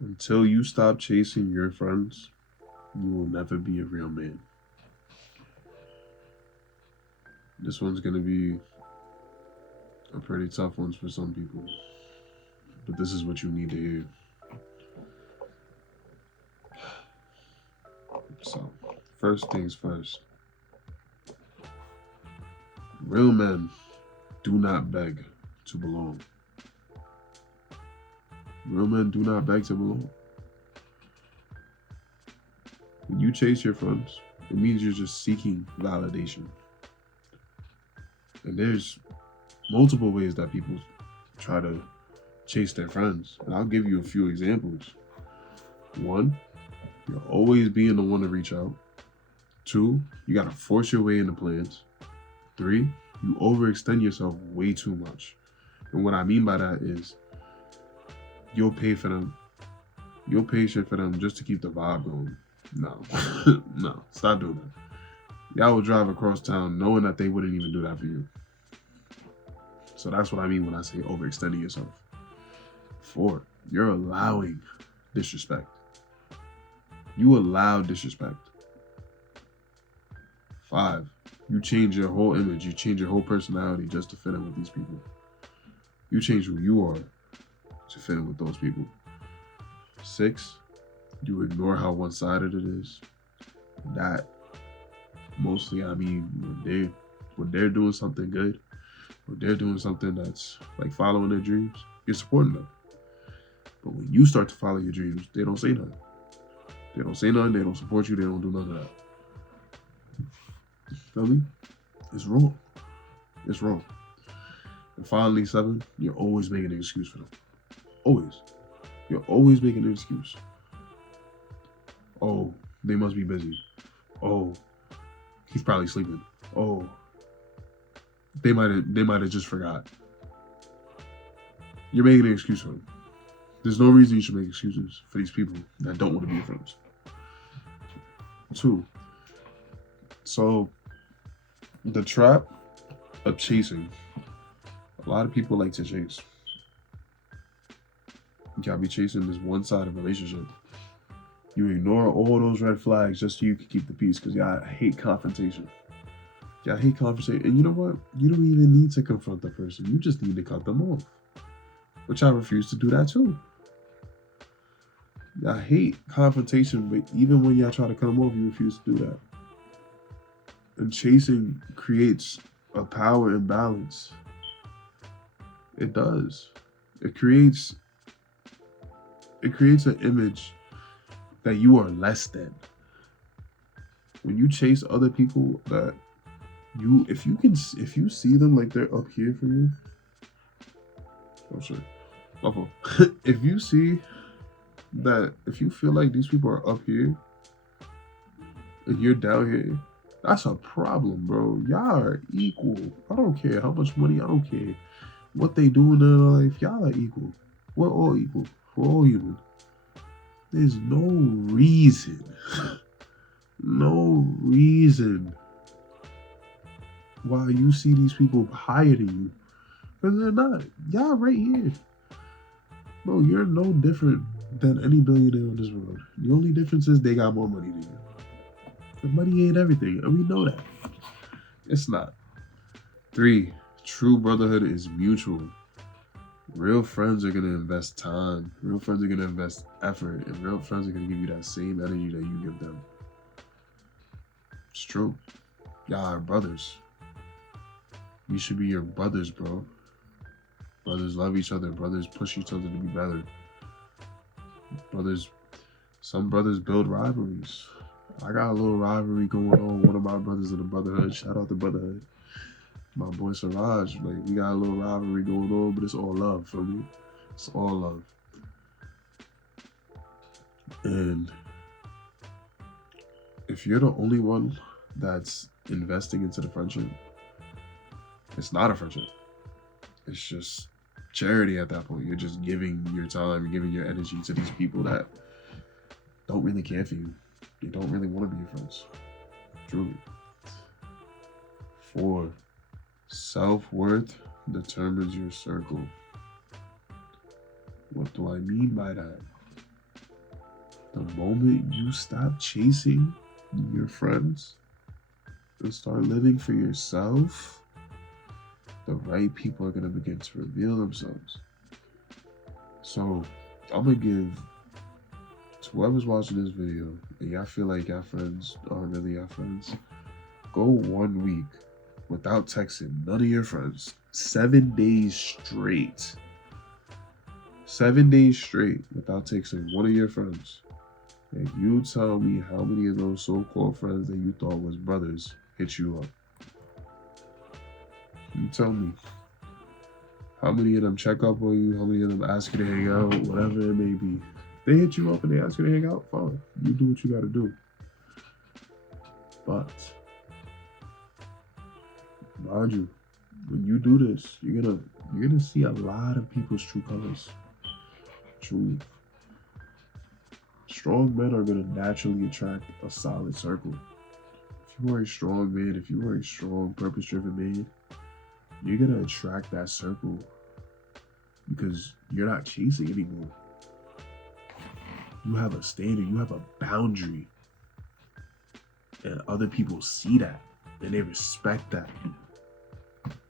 Until you stop chasing your friends, you will never be a real man. This one's gonna be a pretty tough one for some people, but this is what you need to hear. So, first things first, real men do not beg to belong. Real men do not beg to belong. When you chase your friends, it means you're just seeking validation. And there's multiple ways that people try to chase their friends. And I'll give you a few examples. One, you're always being the one to reach out. Two, you gotta force your way into plans. Three, you overextend yourself way too much. And what I mean by that is you'll pay for them. You'll pay shit for them just to keep the vibe going. No. No. Stop doing that. Y'all will drive across town knowing that they wouldn't even do that for you. So that's what I mean when I say overextending yourself. Four, you're allowing disrespect. You allow disrespect. Five, you change your whole image. You change your whole personality just to fit in with these people. You change who you are to fit in with those people. Six, you ignore how one-sided it is. That mostly, I mean, when they're doing something good, when they're doing something that's like following their dreams, you're supporting them. But when you start to follow your dreams, they don't say nothing. They don't say nothing. They don't support you. They don't do none of that. Feel me? It's wrong. It's wrong. And finally, seven, you're always making an excuse for them. Always. You're always making an excuse. Oh, they must be busy. Oh, he's probably sleeping. Oh, they might have just forgot. You're making an excuse for them. There's no reason you should make excuses for these people that don't want to be your friends. Two. So the trap of chasing. A lot of people like to chase. You gotta be chasing this one-sided relationship. You ignore all those red flags just so you can keep the peace because y'all hate confrontation. Y'all hate conversation. And you know what? You don't even need to confront the person. You just need to cut them off. Which I refuse to do that too. Y'all hate confrontation, but even when y'all try to cut them off, you refuse to do that. And chasing creates a power imbalance. It does. It creates an image that you are less than. When you chase other people that if you see them like they're up here for you. Oh shit. If you see that, if you feel like these people are up here and you're down here, that's a problem, bro. Y'all are equal. I don't care how much money, I don't care what they do in their life. Y'all are equal. We're all equal. We're all human. There's no reason why you see these people higher than you. Because they're not. Y'all right here. Bro, you're no different than any billionaire in this world. The only difference is they got more money than you. The money ain't everything, and we know that. It's not. Three, true brotherhood is mutual. Real friends are going to invest time. Real friends are going to invest effort. And real friends are going to give you that same energy that you give them. It's true. Y'all are brothers. You should be your brothers, bro. Brothers love each other. Brothers push each other to be better. Some brothers build rivalries. I got a little rivalry going on. One of my brothers in the brotherhood. Shout out to brotherhood. My boy Siraj. Like, we got a little rivalry going on, but it's all love for me. It's all love. And if you're the only one that's investing into the friendship, it's not a friendship. It's just charity at that point. You're just giving your time, you're giving your energy to these people that don't really care for you. They don't really want to be your friends. Truly. 4, self-worth determines your circle. What do I mean by that? The moment you stop chasing your friends and start living for yourself, the right people are going to begin to reveal themselves. So I'm going to give to whoever's watching this video, and y'all feel like y'all friends aren't really your friends, go 1 week without texting none of your friends. 7 days straight. 7 days straight without texting one of your friends. And you tell me how many of those so-called friends that you thought was brothers hit you up. You tell me. How many of them check up on you? How many of them ask you to hang out? Whatever it may be. They hit you up and they ask you to hang out? Fine. You do what you gotta do. But mind you, when you do this, you're gonna see a lot of people's true colors. Truly. Strong men are gonna naturally attract a solid circle. If you are a strong man, if you are a strong, purpose-driven man, you're gonna attract that circle because you're not chasing anymore. You have a standard, you have a boundary. And other people see that and they respect that.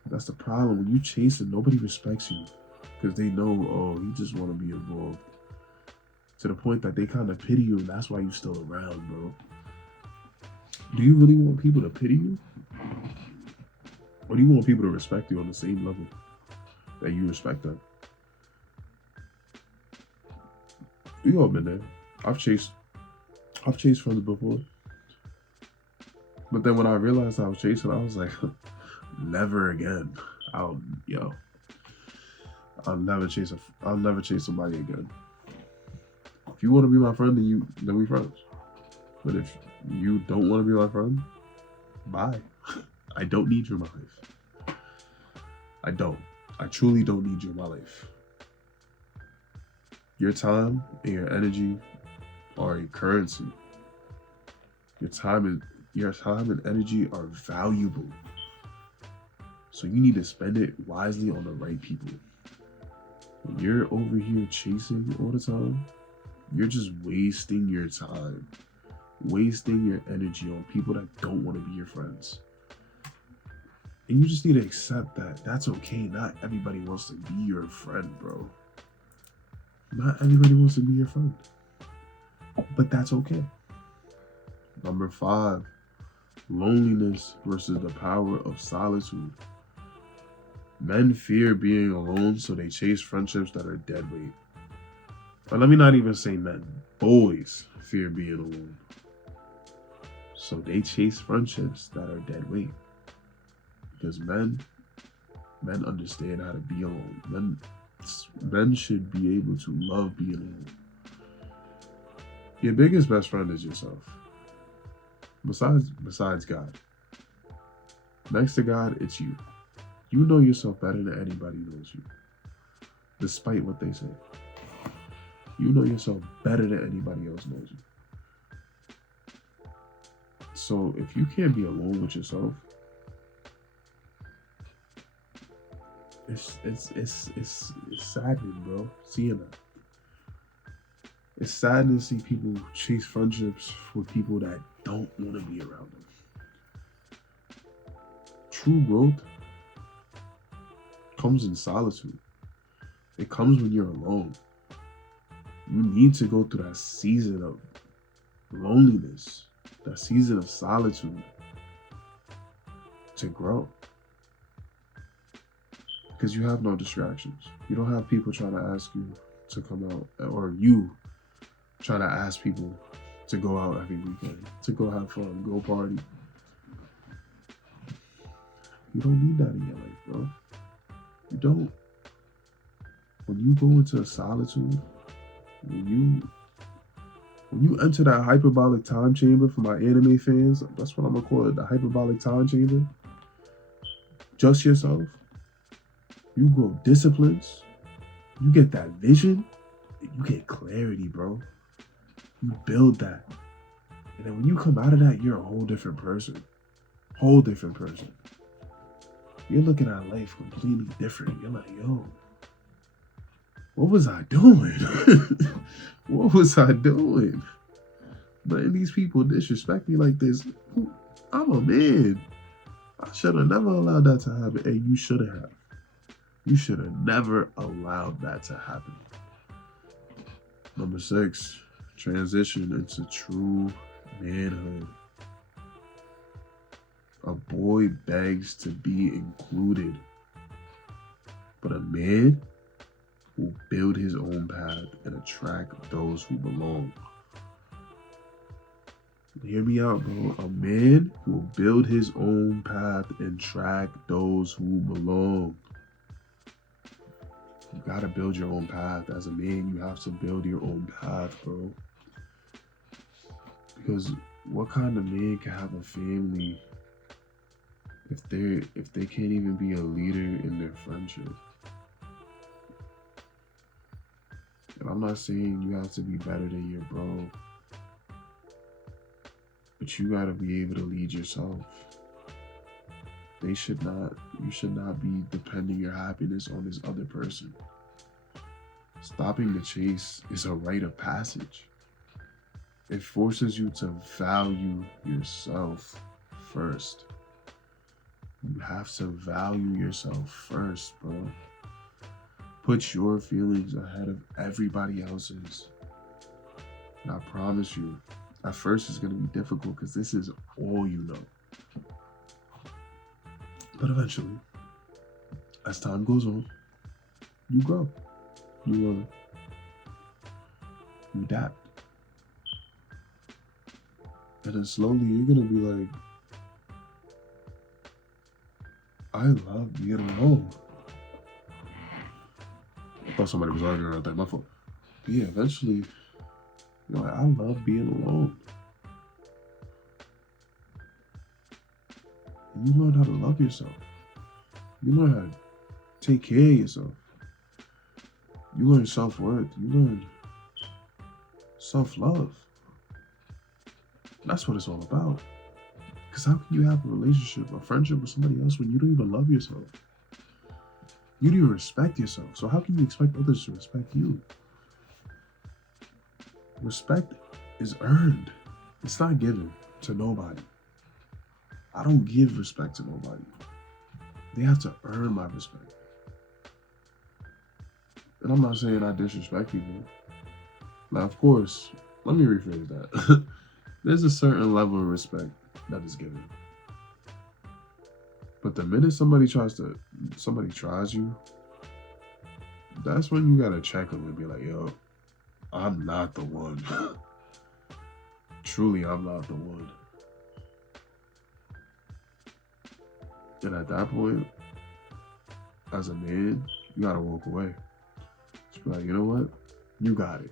That's the problem. When you chase it, nobody respects you because they know, oh, you just want to be involved. To the point that they kind of pity you, and that's why you're still around, bro. Do you really want people to pity you? Or do you want people to respect you on the same level that you respect them? We all been there. I've chased friends before. But then when I realized I was chasing, I was like, never again. I'll never chase somebody again. If you want to be my friend, then we friends. But if you don't want to be my friend, bye. I don't need you in my life. I don't. I truly don't need you in my life. Your time and your energy are a currency. Your time and energy are valuable. So you need to spend it wisely on the right people. When you're over here chasing all the time, you're just wasting your time, wasting your energy on people that don't want to be your friends. And you just need to accept that that's okay. Not everybody wants to be your friend, bro. Not everybody wants to be your friend. But that's okay. Number 5, loneliness versus the power of solitude. Men fear being alone, so they chase friendships that are dead weight. Or let me not even say men. Boys fear being alone, so they chase friendships that are dead weight. Because men understand how to be alone. Men should be able to love being alone. Your biggest best friend is yourself. Besides God. Next to God, it's you. You know yourself better than anybody knows you. Despite what they say. You know yourself better than anybody else knows you. So if you can't be alone with yourself, it's saddening, bro. Seeing that. It's saddening to see people chase friendships with people that don't want to be around them. True growth comes in solitude. It comes when you're alone. You need to go through that season of loneliness, that season of solitude to grow. Because you have no distractions. You don't have people trying to ask you to come out, or you trying to ask people to go out every weekend, to go have fun, go party. You don't need that in your life, bro. You don't. When you go into solitude, when you enter that hyperbolic time chamber, for my anime fans, that's what I'm gonna call it, the hyperbolic time chamber. Just yourself. You grow disciplines. You get that vision. You get clarity, bro. You build that. And then when you come out of that, you're a whole different person. Whole different person. You're looking at life completely different. You're like, yo, what was I doing? What was I doing? But these people disrespect me like this. I'm a man. I should have never allowed that to happen. And you should have. You should have never allowed that to happen. Number 6, transition into true manhood. A boy begs to be included, but a man will build his own path and attract those who belong. Hear me out, bro. A man will build his own path and attract those who belong. You gotta build your own path. As a man, you have to build your own path, bro. Because what kind of man can have a family if they can't even be a leader in their friendship? And I'm not saying you have to be better than your bro, but you gotta be able to lead yourself. You should not be depending your happiness on this other person. Stopping the chase is a rite of passage. It forces you to value yourself first. You have to value yourself first, bro. Put your feelings ahead of everybody else's. And I promise you, at first it's going to be difficult because this is all you know. But eventually, as time goes on, you grow. You learn. You adapt. And then slowly you're going to be like, I love being alone. I thought somebody was arguing right there. My fault. But yeah, eventually, you're like, I love being alone. And you learn how to love yourself. You learn how to take care of yourself. You learn self-worth. You learn self-love. That's what it's all about. Because how can you have a relationship, a friendship with somebody else when you don't even love yourself? You don't even respect yourself. So how can you expect others to respect you? Respect is earned. It's not given to nobody. I don't give respect to nobody. They have to earn my respect. And I'm not saying I disrespect people. Now, of course, let me rephrase that. There's a certain level of respect that is given. But the minute somebody tries you, that's when you gotta check them and be like, yo, I'm not the one. Truly, I'm not the one. And at that point, as a man, you gotta walk away. Just be like, you know what? You got it.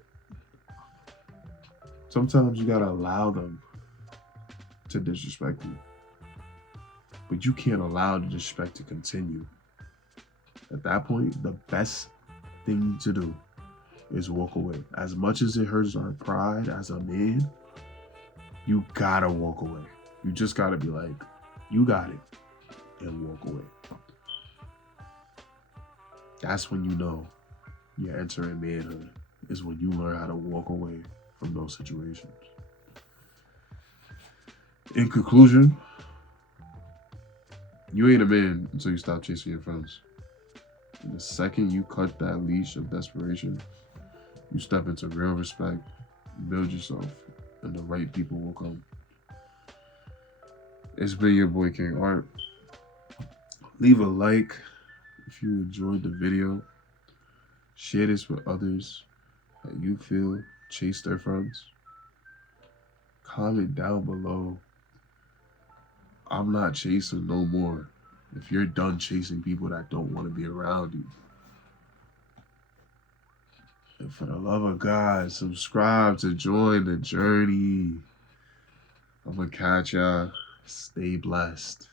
Sometimes you gotta allow them to disrespect you. But you can't allow the disrespect to continue. At that point, the best thing to do is walk away. As much as it hurts our pride as a man, you gotta walk away. You just gotta be like, you got it, and walk away. That's when you know you're entering manhood, is when you learn how to walk away from those situations. In conclusion, you ain't a man until you stop chasing your friends. And the second you cut that leash of desperation, you step into real respect, build yourself, and the right people will come. It's been your boy King Art. Leave a like if you enjoyed the video. Share this with others that you feel chase their friends. Comment down below, I'm not chasing no more, if you're done chasing people that don't want to be around you. And for the love of God, subscribe to join the journey. I'm gonna catch y'all. Stay blessed.